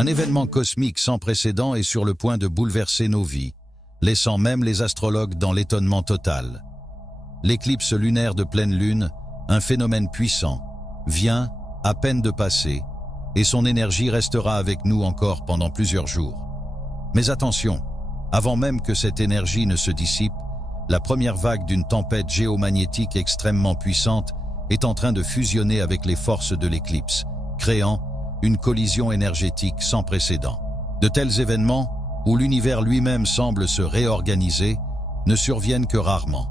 Un événement cosmique sans précédent est sur le point de bouleverser nos vies, laissant même les astrologues dans l'étonnement total. L'éclipse lunaire de pleine lune, un phénomène puissant, vient à peine de passer, et son énergie restera avec nous encore pendant plusieurs jours. Mais attention, avant même que cette énergie ne se dissipe, la première vague d'une tempête géomagnétique extrêmement puissante est en train de fusionner avec les forces de l'éclipse, créant une collision énergétique sans précédent. De tels événements, où l'univers lui-même semble se réorganiser, ne surviennent que rarement.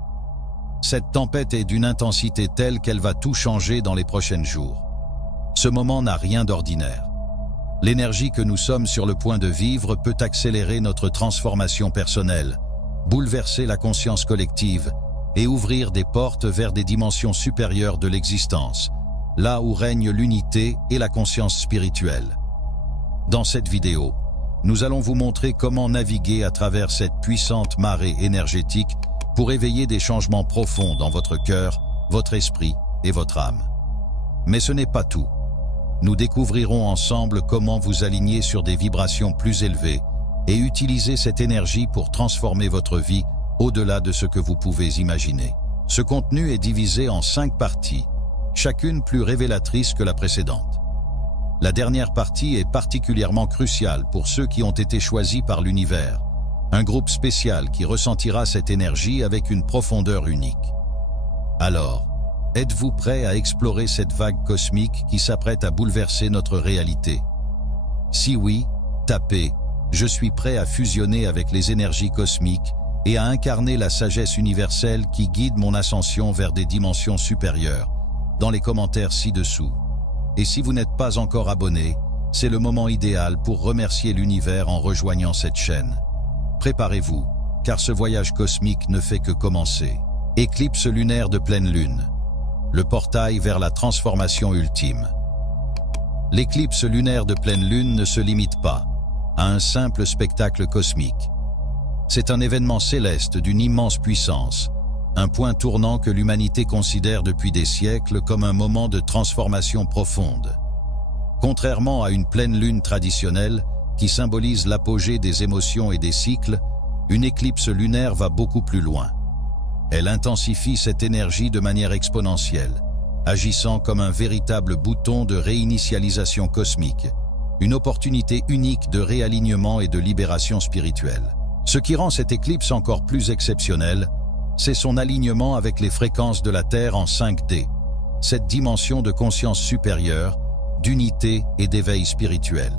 Cette tempête est d'une intensité telle qu'elle va tout changer dans les prochains jours. Ce moment n'a rien d'ordinaire. L'énergie que nous sommes sur le point de vivre peut accélérer notre transformation personnelle, bouleverser la conscience collective et ouvrir des portes vers des dimensions supérieures de l'existence, là où règne l'unité et la conscience spirituelle. Dans cette vidéo, nous allons vous montrer comment naviguer à travers cette puissante marée énergétique pour éveiller des changements profonds dans votre cœur, votre esprit et votre âme. Mais ce n'est pas tout. Nous découvrirons ensemble comment vous aligner sur des vibrations plus élevées et utiliser cette énergie pour transformer votre vie au-delà de ce que vous pouvez imaginer. Ce contenu est divisé en 5 parties, chacune plus révélatrice que la précédente. La dernière partie est particulièrement cruciale pour ceux qui ont été choisis par l'univers, un groupe spécial qui ressentira cette énergie avec une profondeur unique. Alors, êtes-vous prêt à explorer cette vague cosmique qui s'apprête à bouleverser notre réalité? Si oui, tapez « Je suis prêt à fusionner avec les énergies cosmiques et à incarner la sagesse universelle qui guide mon ascension vers des dimensions supérieures » dans les commentaires ci-dessous. Et si vous n'êtes pas encore abonné, c'est le moment idéal pour remercier l'univers en rejoignant cette chaîne. Préparez-vous, car ce voyage cosmique ne fait que commencer. Éclipse lunaire de pleine lune. Le portail vers la transformation ultime. L'éclipse lunaire de pleine lune ne se limite pas à un simple spectacle cosmique. C'est un événement céleste d'une immense puissance, un point tournant que l'humanité considère depuis des siècles comme un moment de transformation profonde. Contrairement à une pleine lune traditionnelle, qui symbolise l'apogée des émotions et des cycles, une éclipse lunaire va beaucoup plus loin. Elle intensifie cette énergie de manière exponentielle, agissant comme un véritable bouton de réinitialisation cosmique, une opportunité unique de réalignement et de libération spirituelle. Ce qui rend cette éclipse encore plus exceptionnelle, c'est son alignement avec les fréquences de la Terre en 5D, cette dimension de conscience supérieure, d'unité et d'éveil spirituel.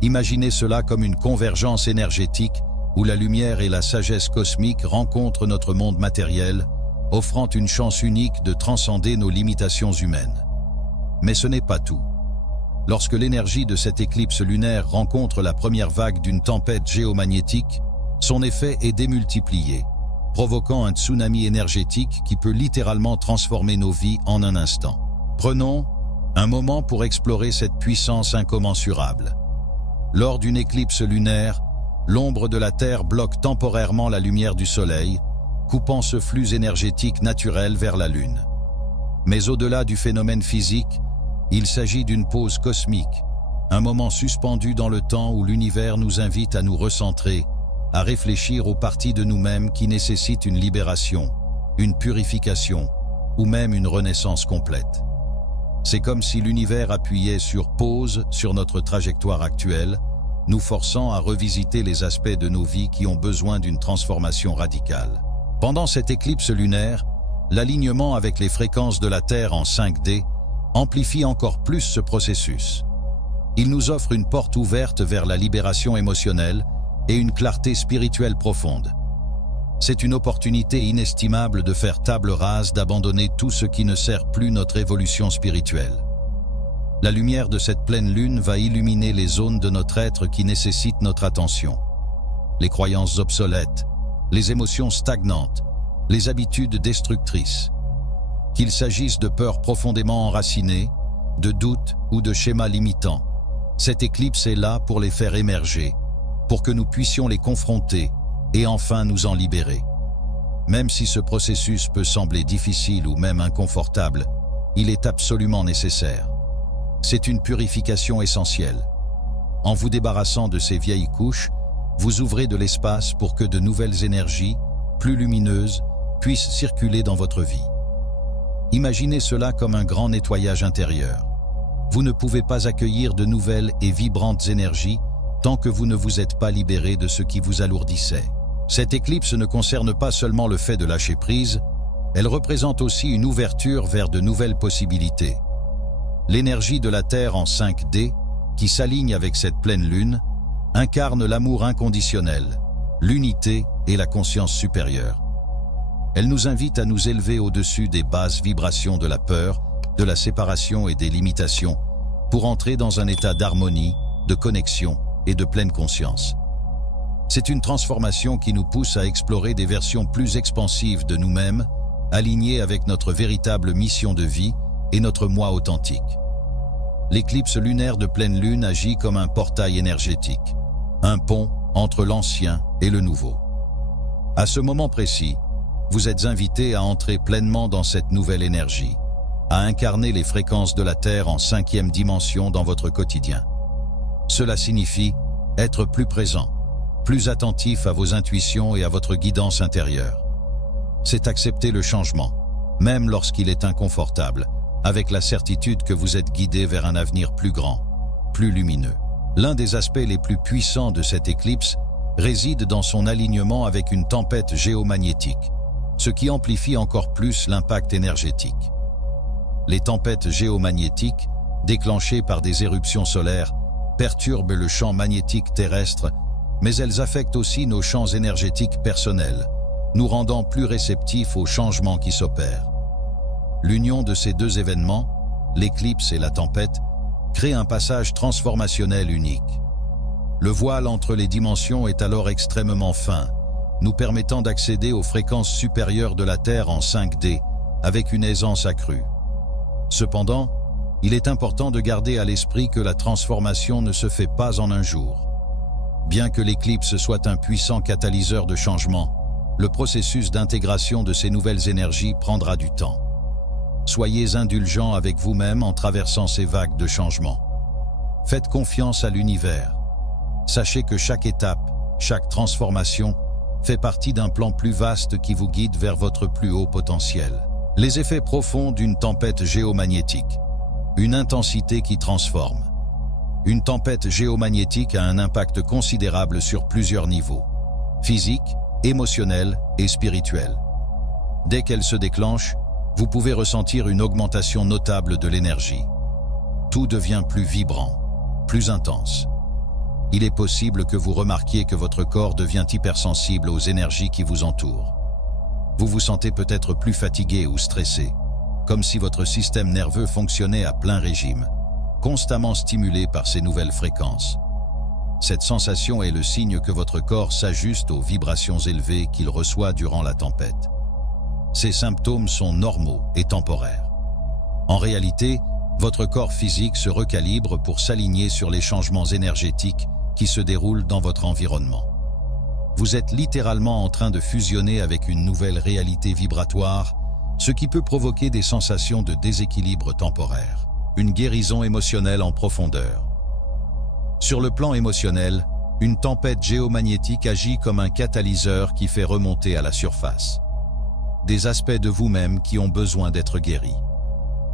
Imaginez cela comme une convergence énergétique où la lumière et la sagesse cosmique rencontrent notre monde matériel, offrant une chance unique de transcender nos limitations humaines. Mais ce n'est pas tout. Lorsque l'énergie de cette éclipse lunaire rencontre la première vague d'une tempête géomagnétique, son effet est démultiplié, provoquant un tsunami énergétique qui peut littéralement transformer nos vies en un instant. Prenons un moment pour explorer cette puissance incommensurable. Lors d'une éclipse lunaire, l'ombre de la Terre bloque temporairement la lumière du Soleil, coupant ce flux énergétique naturel vers la Lune. Mais au-delà du phénomène physique, il s'agit d'une pause cosmique, un moment suspendu dans le temps où l'univers nous invite à nous recentrer, à réfléchir aux parties de nous-mêmes qui nécessitent une libération, une purification ou même une renaissance complète. C'est comme si l'univers appuyait sur pause sur notre trajectoire actuelle, nous forçant à revisiter les aspects de nos vies qui ont besoin d'une transformation radicale. Pendant cette éclipse lunaire, l'alignement avec les fréquences de la Terre en 5D amplifie encore plus ce processus. Il nous offre une porte ouverte vers la libération émotionnelle et une clarté spirituelle profonde. C'est une opportunité inestimable de faire table rase, d'abandonner tout ce qui ne sert plus notre évolution spirituelle. La lumière de cette pleine lune va illuminer les zones de notre être qui nécessitent notre attention. Les croyances obsolètes, les émotions stagnantes, les habitudes destructrices. Qu'il s'agisse de peurs profondément enracinées, de doutes ou de schémas limitants, cette éclipse est là pour les faire émerger, pour que nous puissions les confronter et enfin nous en libérer. Même si ce processus peut sembler difficile ou même inconfortable, il est absolument nécessaire. C'est une purification essentielle. En vous débarrassant de ces vieilles couches, vous ouvrez de l'espace pour que de nouvelles énergies, plus lumineuses, puissent circuler dans votre vie. Imaginez cela comme un grand nettoyage intérieur. Vous ne pouvez pas accueillir de nouvelles et vibrantes énergies tant que vous ne vous êtes pas libéré de ce qui vous alourdissait. Cette éclipse ne concerne pas seulement le fait de lâcher prise, elle représente aussi une ouverture vers de nouvelles possibilités. L'énergie de la Terre en 5D, qui s'aligne avec cette pleine lune, incarne l'amour inconditionnel, l'unité et la conscience supérieure. Elle nous invite à nous élever au-dessus des basses vibrations de la peur, de la séparation et des limitations, pour entrer dans un état d'harmonie, de connexion et de pleine conscience. C'est une transformation qui nous pousse à explorer des versions plus expansives de nous-mêmes, alignées avec notre véritable mission de vie et notre moi authentique. L'éclipse lunaire de pleine lune agit comme un portail énergétique, un pont entre l'ancien et le nouveau. À ce moment précis, vous êtes invité à entrer pleinement dans cette nouvelle énergie, à incarner les fréquences de la Terre en 5e dimension dans votre quotidien. Cela signifie être plus présent, plus attentif à vos intuitions et à votre guidance intérieure. C'est accepter le changement, même lorsqu'il est inconfortable, avec la certitude que vous êtes guidé vers un avenir plus grand, plus lumineux. L'un des aspects les plus puissants de cette éclipse réside dans son alignement avec une tempête géomagnétique, ce qui amplifie encore plus l'impact énergétique. Les tempêtes géomagnétiques, déclenchées par des éruptions solaires, perturbent le champ magnétique terrestre, mais elles affectent aussi nos champs énergétiques personnels, nous rendant plus réceptifs aux changements qui s'opèrent. L'union de ces deux événements, l'éclipse et la tempête, crée un passage transformationnel unique. Le voile entre les dimensions est alors extrêmement fin, nous permettant d'accéder aux fréquences supérieures de la Terre en 5D, avec une aisance accrue. Cependant, il est important de garder à l'esprit que la transformation ne se fait pas en un jour. Bien que l'éclipse soit un puissant catalyseur de changement, le processus d'intégration de ces nouvelles énergies prendra du temps. Soyez indulgents avec vous-même en traversant ces vagues de changement. Faites confiance à l'univers. Sachez que chaque étape, chaque transformation, fait partie d'un plan plus vaste qui vous guide vers votre plus haut potentiel. Les effets profonds d'une tempête géomagnétique. Une intensité qui transforme. Une tempête géomagnétique a un impact considérable sur plusieurs niveaux, physique, émotionnel et spirituel. Dès qu'elle se déclenche, vous pouvez ressentir une augmentation notable de l'énergie. Tout devient plus vibrant, plus intense. Il est possible que vous remarquiez que votre corps devient hypersensible aux énergies qui vous entourent. Vous vous sentez peut-être plus fatigué ou stressé, comme si votre système nerveux fonctionnait à plein régime, constamment stimulé par ces nouvelles fréquences. Cette sensation est le signe que votre corps s'ajuste aux vibrations élevées qu'il reçoit durant la tempête. Ces symptômes sont normaux et temporaires. En réalité, votre corps physique se recalibre pour s'aligner sur les changements énergétiques qui se déroulent dans votre environnement. Vous êtes littéralement en train de fusionner avec une nouvelle réalité vibratoire, ce qui peut provoquer des sensations de déséquilibre temporaire. Une guérison émotionnelle en profondeur. Sur le plan émotionnel, une tempête géomagnétique agit comme un catalyseur qui fait remonter à la surface des aspects de vous-même qui ont besoin d'être guéris.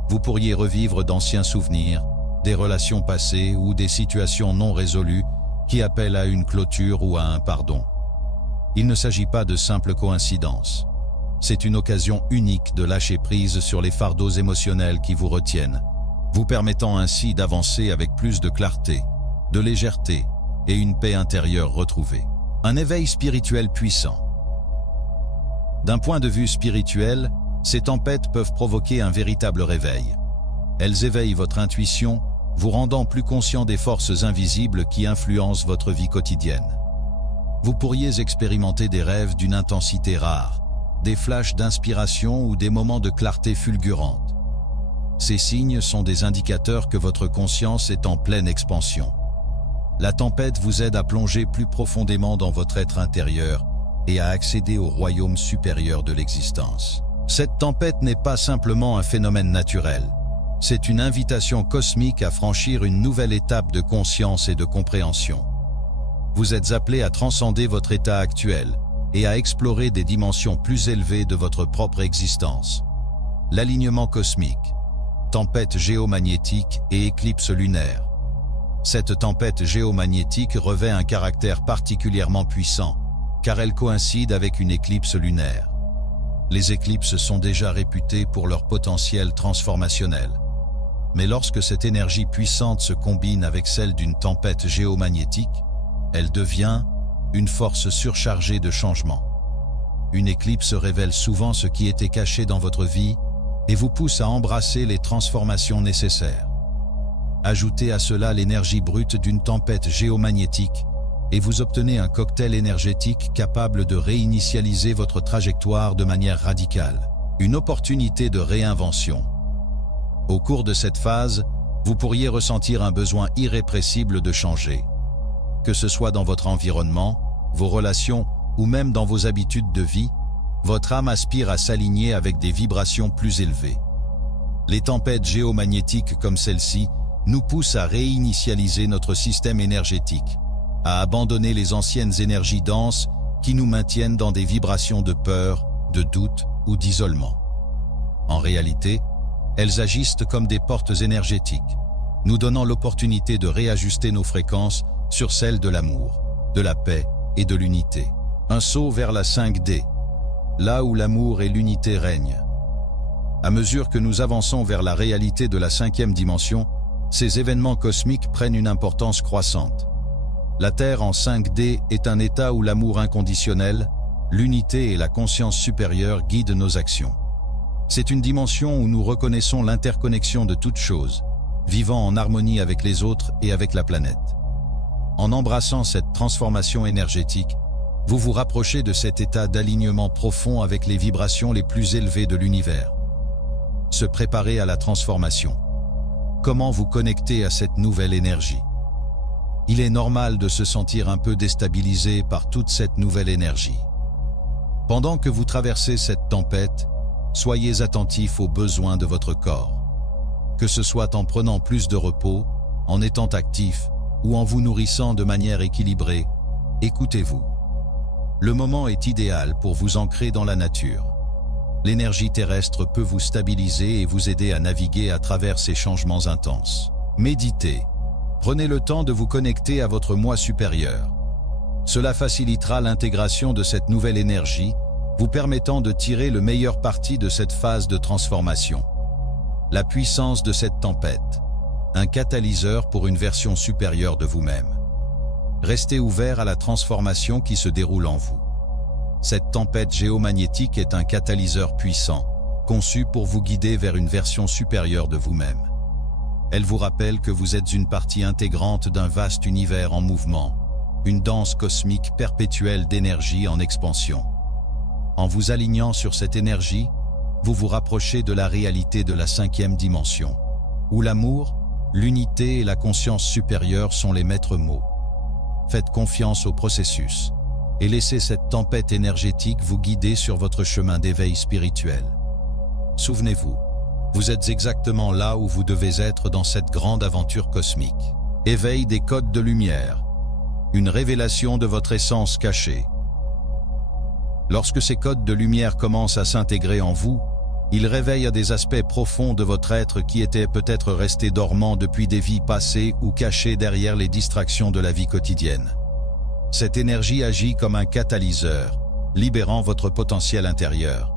Vous pourriez revivre d'anciens souvenirs, des relations passées ou des situations non résolues qui appellent à une clôture ou à un pardon. Il ne s'agit pas de simples coïncidences. C'est une occasion unique de lâcher prise sur les fardeaux émotionnels qui vous retiennent, vous permettant ainsi d'avancer avec plus de clarté, de légèreté et une paix intérieure retrouvée. Un éveil spirituel puissant. D'un point de vue spirituel, ces tempêtes peuvent provoquer un véritable réveil. Elles éveillent votre intuition, vous rendant plus conscient des forces invisibles qui influencent votre vie quotidienne. Vous pourriez expérimenter des rêves d'une intensité rare, des flashs d'inspiration ou des moments de clarté fulgurante. Ces signes sont des indicateurs que votre conscience est en pleine expansion. La tempête vous aide à plonger plus profondément dans votre être intérieur et à accéder au royaume supérieur de l'existence. Cette tempête n'est pas simplement un phénomène naturel. C'est une invitation cosmique à franchir une nouvelle étape de conscience et de compréhension. Vous êtes appelé à transcender votre état actuel et à explorer des dimensions plus élevées de votre propre existence. L'alignement cosmique, tempête géomagnétique et éclipse lunaire. Cette tempête géomagnétique revêt un caractère particulièrement puissant, car elle coïncide avec une éclipse lunaire. Les éclipses sont déjà réputées pour leur potentiel transformationnel. Mais lorsque cette énergie puissante se combine avec celle d'une tempête géomagnétique, elle devient une force surchargée de changement. Une éclipse révèle souvent ce qui était caché dans votre vie et vous pousse à embrasser les transformations nécessaires. Ajoutez à cela l'énergie brute d'une tempête géomagnétique et vous obtenez un cocktail énergétique capable de réinitialiser votre trajectoire de manière radicale. Une opportunité de réinvention. Au cours de cette phase, vous pourriez ressentir un besoin irrépressible de changer. Que ce soit dans votre environnement, vos relations ou même dans vos habitudes de vie, votre âme aspire à s'aligner avec des vibrations plus élevées. Les tempêtes géomagnétiques comme celle-ci nous poussent à réinitialiser notre système énergétique, à abandonner les anciennes énergies denses qui nous maintiennent dans des vibrations de peur, de doute ou d'isolement. En réalité, elles agissent comme des portes énergétiques, nous donnant l'opportunité de réajuster nos fréquences sur celles de l'amour, de la paix et de l'unité. Un saut vers la 5D, là où l'amour et l'unité règnent. À mesure que nous avançons vers la réalité de la 5e dimension, ces événements cosmiques prennent une importance croissante. La Terre en 5D est un état où l'amour inconditionnel, l'unité et la conscience supérieure guident nos actions. C'est une dimension où nous reconnaissons l'interconnexion de toutes choses, vivant en harmonie avec les autres et avec la planète. En embrassant cette transformation énergétique, vous vous rapprochez de cet état d'alignement profond avec les vibrations les plus élevées de l'univers. Se préparer à la transformation. Comment vous connecter à cette nouvelle énergie? Il est normal de se sentir un peu déstabilisé par toute cette nouvelle énergie. Pendant que vous traversez cette tempête, soyez attentif aux besoins de votre corps. Que ce soit en prenant plus de repos, en étant actif ou en vous nourrissant de manière équilibrée, écoutez-vous. Le moment est idéal pour vous ancrer dans la nature. L'énergie terrestre peut vous stabiliser et vous aider à naviguer à travers ces changements intenses. Méditez. Prenez le temps de vous connecter à votre moi supérieur. Cela facilitera l'intégration de cette nouvelle énergie, vous permettant de tirer le meilleur parti de cette phase de transformation. La puissance de cette tempête. Un catalyseur pour une version supérieure de vous-même. Restez ouvert à la transformation qui se déroule en vous. Cette tempête géomagnétique est un catalyseur puissant, conçu pour vous guider vers une version supérieure de vous-même. Elle vous rappelle que vous êtes une partie intégrante d'un vaste univers en mouvement, une danse cosmique perpétuelle d'énergie en expansion. En vous alignant sur cette énergie, vous vous rapprochez de la réalité de la 5e dimension, où l'amour, l'unité et la conscience supérieure sont les maîtres mots. Faites confiance au processus et laissez cette tempête énergétique vous guider sur votre chemin d'éveil spirituel. Souvenez-vous, vous êtes exactement là où vous devez être dans cette grande aventure cosmique. Éveil des codes de lumière, une révélation de votre essence cachée. Lorsque ces codes de lumière commencent à s'intégrer en vous, ils réveillent à des aspects profonds de votre être qui étaient peut-être restés dormants depuis des vies passées ou cachés derrière les distractions de la vie quotidienne. Cette énergie agit comme un catalyseur, libérant votre potentiel intérieur.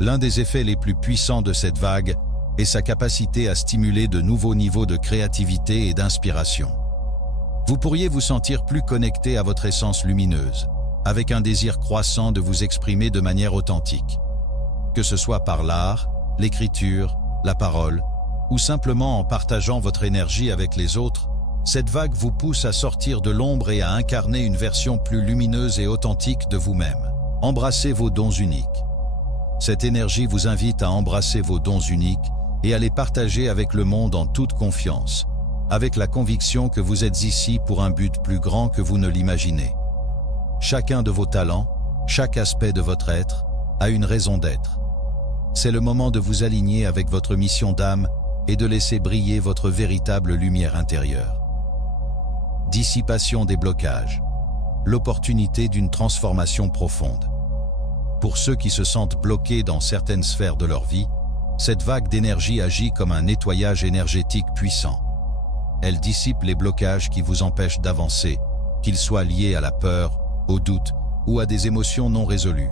L'un des effets les plus puissants de cette vague est sa capacité à stimuler de nouveaux niveaux de créativité et d'inspiration. Vous pourriez vous sentir plus connecté à votre essence lumineuse, avec un désir croissant de vous exprimer de manière authentique. Que ce soit par l'art, l'écriture, la parole, ou simplement en partageant votre énergie avec les autres, cette vague vous pousse à sortir de l'ombre et à incarner une version plus lumineuse et authentique de vous-même. Embrassez vos dons uniques. Cette énergie vous invite à embrasser vos dons uniques et à les partager avec le monde en toute confiance, avec la conviction que vous êtes ici pour un but plus grand que vous ne l'imaginez. Chacun de vos talents, chaque aspect de votre être, a une raison d'être. C'est le moment de vous aligner avec votre mission d'âme et de laisser briller votre véritable lumière intérieure. Dissipation des blocages. L'opportunité d'une transformation profonde. Pour ceux qui se sentent bloqués dans certaines sphères de leur vie, cette vague d'énergie agit comme un nettoyage énergétique puissant. Elle dissipe les blocages qui vous empêchent d'avancer, qu'ils soient liés à la peur, au doute ou à des émotions non résolues.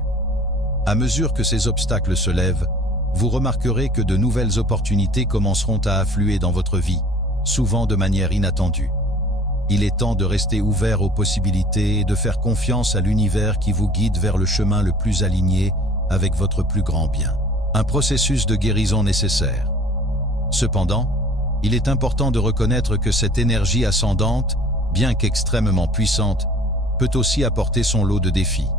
À mesure que ces obstacles se lèvent, vous remarquerez que de nouvelles opportunités commenceront à affluer dans votre vie, souvent de manière inattendue. Il est temps de rester ouvert aux possibilités et de faire confiance à l'univers qui vous guide vers le chemin le plus aligné avec votre plus grand bien. Un processus de guérison nécessaire. Cependant, il est important de reconnaître que cette énergie ascendante, bien qu'extrêmement puissante, peut aussi apporter son lot de défis.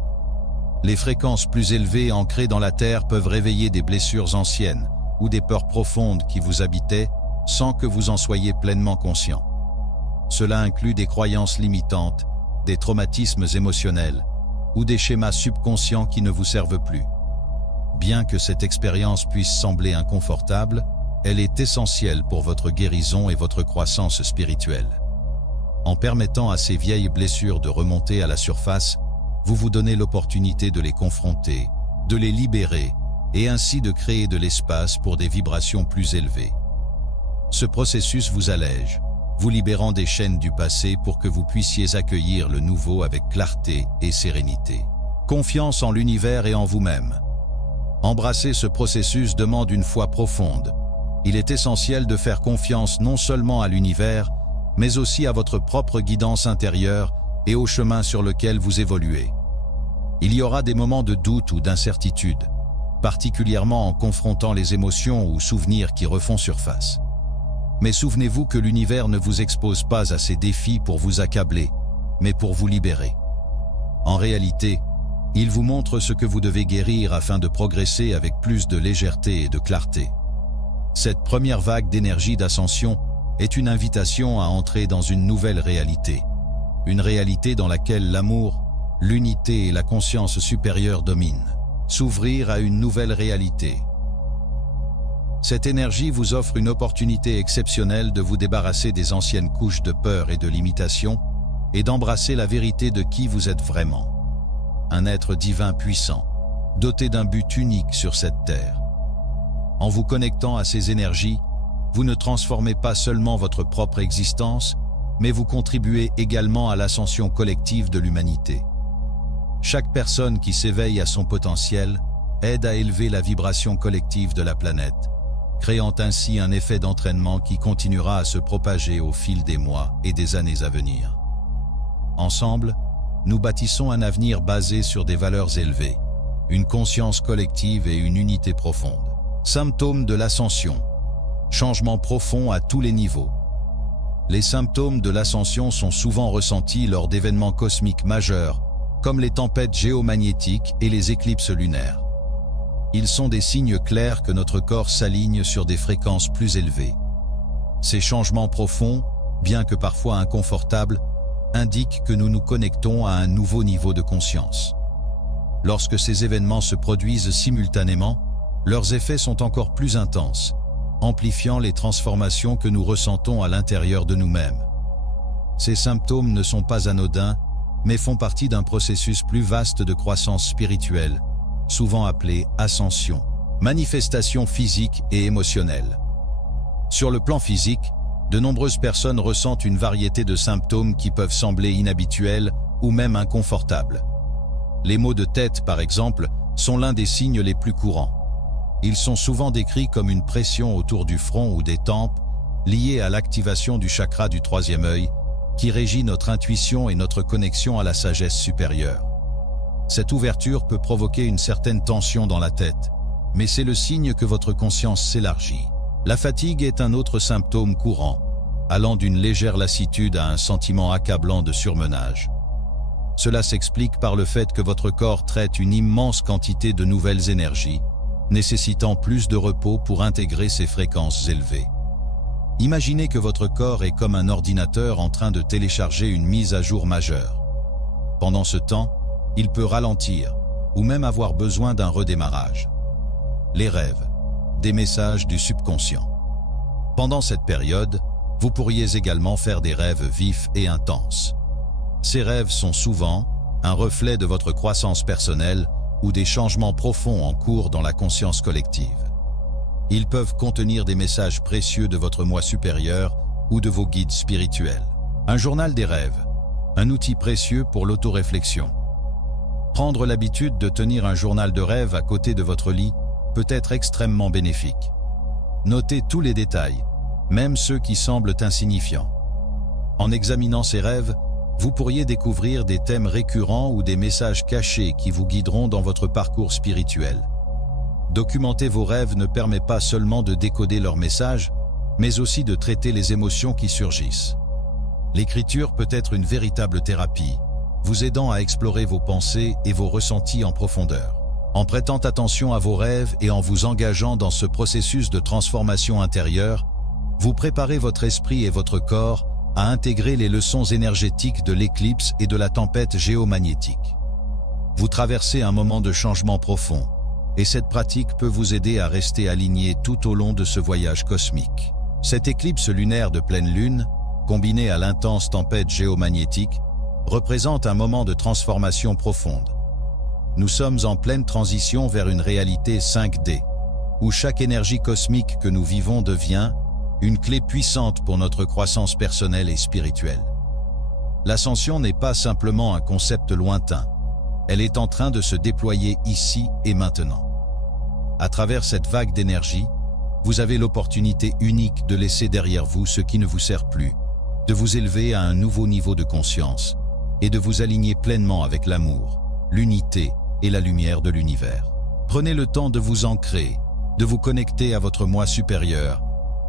Les fréquences plus élevées ancrées dans la Terre peuvent réveiller des blessures anciennes ou des peurs profondes qui vous habitaient sans que vous en soyez pleinement conscient. Cela inclut des croyances limitantes, des traumatismes émotionnels ou des schémas subconscients qui ne vous servent plus. Bien que cette expérience puisse sembler inconfortable, elle est essentielle pour votre guérison et votre croissance spirituelle. En permettant à ces vieilles blessures de remonter à la surface, vous vous donnez l'opportunité de les confronter, de les libérer et ainsi de créer de l'espace pour des vibrations plus élevées. Ce processus vous allège, vous libérant des chaînes du passé pour que vous puissiez accueillir le nouveau avec clarté et sérénité. Confiance en l'univers et en vous-même. Embrasser ce processus demande une foi profonde. Il est essentiel de faire confiance non seulement à l'univers, mais aussi à votre propre guidance intérieure et au chemin sur lequel vous évoluez. Il y aura des moments de doute ou d'incertitude, particulièrement en confrontant les émotions ou souvenirs qui refont surface. Mais souvenez-vous que l'univers ne vous expose pas à ces défis pour vous accabler, mais pour vous libérer. En réalité, il vous montre ce que vous devez guérir afin de progresser avec plus de légèreté et de clarté. Cette première vague d'énergie d'ascension est une invitation à entrer dans une nouvelle réalité. Une réalité dans laquelle l'amour, l'unité et la conscience supérieure dominent. S'ouvrir à une nouvelle réalité. Cette énergie vous offre une opportunité exceptionnelle de vous débarrasser des anciennes couches de peur et de limitation et d'embrasser la vérité de qui vous êtes vraiment. Un être divin puissant, doté d'un but unique sur cette terre. En vous connectant à ces énergies, vous ne transformez pas seulement votre propre existence, mais vous contribuez également à l'ascension collective de l'humanité. Chaque personne qui s'éveille à son potentiel aide à élever la vibration collective de la planète, créant ainsi un effet d'entraînement qui continuera à se propager au fil des mois et des années à venir. Ensemble, nous bâtissons un avenir basé sur des valeurs élevées, une conscience collective et une unité profonde. Symptômes de l'ascension. Changement profond à tous les niveaux. Les symptômes de l'ascension sont souvent ressentis lors d'événements cosmiques majeurs, comme les tempêtes géomagnétiques et les éclipses lunaires. Ils sont des signes clairs que notre corps s'aligne sur des fréquences plus élevées. Ces changements profonds, bien que parfois inconfortables, indiquent que nous nous connectons à un nouveau niveau de conscience. Lorsque ces événements se produisent simultanément, leurs effets sont encore plus intenses, amplifiant les transformations que nous ressentons à l'intérieur de nous-mêmes. Ces symptômes ne sont pas anodins, mais font partie d'un processus plus vaste de croissance spirituelle, souvent appelé ascension, manifestation physique et émotionnelle. Sur le plan physique, de nombreuses personnes ressentent une variété de symptômes qui peuvent sembler inhabituels ou même inconfortables. Les maux de tête, par exemple, sont l'un des signes les plus courants. Ils sont souvent décrits comme une pression autour du front ou des tempes, liée à l'activation du chakra du troisième œil, qui régit notre intuition et notre connexion à la sagesse supérieure. Cette ouverture peut provoquer une certaine tension dans la tête, mais c'est le signe que votre conscience s'élargit. La fatigue est un autre symptôme courant, allant d'une légère lassitude à un sentiment accablant de surmenage. Cela s'explique par le fait que votre corps traite une immense quantité de nouvelles énergies, nécessitant plus de repos pour intégrer ces fréquences élevées. Imaginez que votre corps est comme un ordinateur en train de télécharger une mise à jour majeure. Pendant ce temps, il peut ralentir ou même avoir besoin d'un redémarrage. Les rêves, des messages du subconscient. Pendant cette période, vous pourriez également faire des rêves vifs et intenses. Ces rêves sont souvent un reflet de votre croissance personnelle ou des changements profonds en cours dans la conscience collective. Ils peuvent contenir des messages précieux de votre moi supérieur ou de vos guides spirituels. Un journal des rêves, un outil précieux pour l'autoréflexion. Prendre l'habitude de tenir un journal de rêve à côté de votre lit peut être extrêmement bénéfique. Notez tous les détails, même ceux qui semblent insignifiants. En examinant ces rêves, vous pourriez découvrir des thèmes récurrents ou des messages cachés qui vous guideront dans votre parcours spirituel. Documenter vos rêves ne permet pas seulement de décoder leurs messages, mais aussi de traiter les émotions qui surgissent. L'écriture peut être une véritable thérapie, vous aidant à explorer vos pensées et vos ressentis en profondeur. En prêtant attention à vos rêves et en vous engageant dans ce processus de transformation intérieure, vous préparez votre esprit et votre corps à intégrer les leçons énergétiques de l'éclipse et de la tempête géomagnétique. Vous traversez un moment de changement profond, et cette pratique peut vous aider à rester aligné tout au long de ce voyage cosmique. Cette éclipse lunaire de pleine lune, combinée à l'intense tempête géomagnétique, représente un moment de transformation profonde. Nous sommes en pleine transition vers une réalité 5D, où chaque énergie cosmique que nous vivons devient une clé puissante pour notre croissance personnelle et spirituelle. L'ascension n'est pas simplement un concept lointain, elle est en train de se déployer ici et maintenant. À travers cette vague d'énergie, vous avez l'opportunité unique de laisser derrière vous ce qui ne vous sert plus, de vous élever à un nouveau niveau de conscience et de vous aligner pleinement avec l'amour, l'unité et la lumière de l'univers. Prenez le temps de vous ancrer, de vous connecter à votre moi supérieur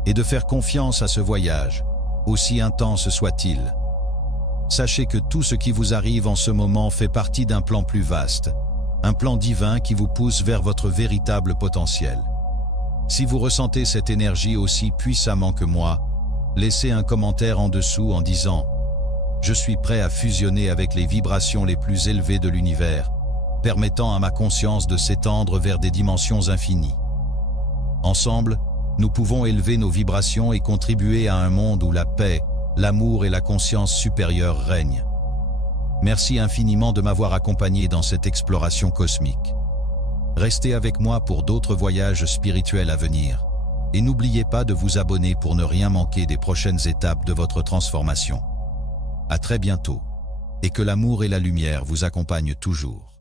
et de faire confiance à ce voyage, aussi intense soit-il. Sachez que tout ce qui vous arrive en ce moment fait partie d'un plan plus vaste, un plan divin qui vous pousse vers votre véritable potentiel. Si vous ressentez cette énergie aussi puissamment que moi, laissez un commentaire en dessous en disant « Je suis prêt à fusionner avec les vibrations les plus élevées de l'univers, permettant à ma conscience de s'étendre vers des dimensions infinies. » Ensemble, nous pouvons élever nos vibrations et contribuer à un monde où la paix, l'amour et la conscience supérieure règnent. Merci infiniment de m'avoir accompagné dans cette exploration cosmique. Restez avec moi pour d'autres voyages spirituels à venir. Et n'oubliez pas de vous abonner pour ne rien manquer des prochaines étapes de votre transformation. À très bientôt. Et que l'amour et la lumière vous accompagnent toujours.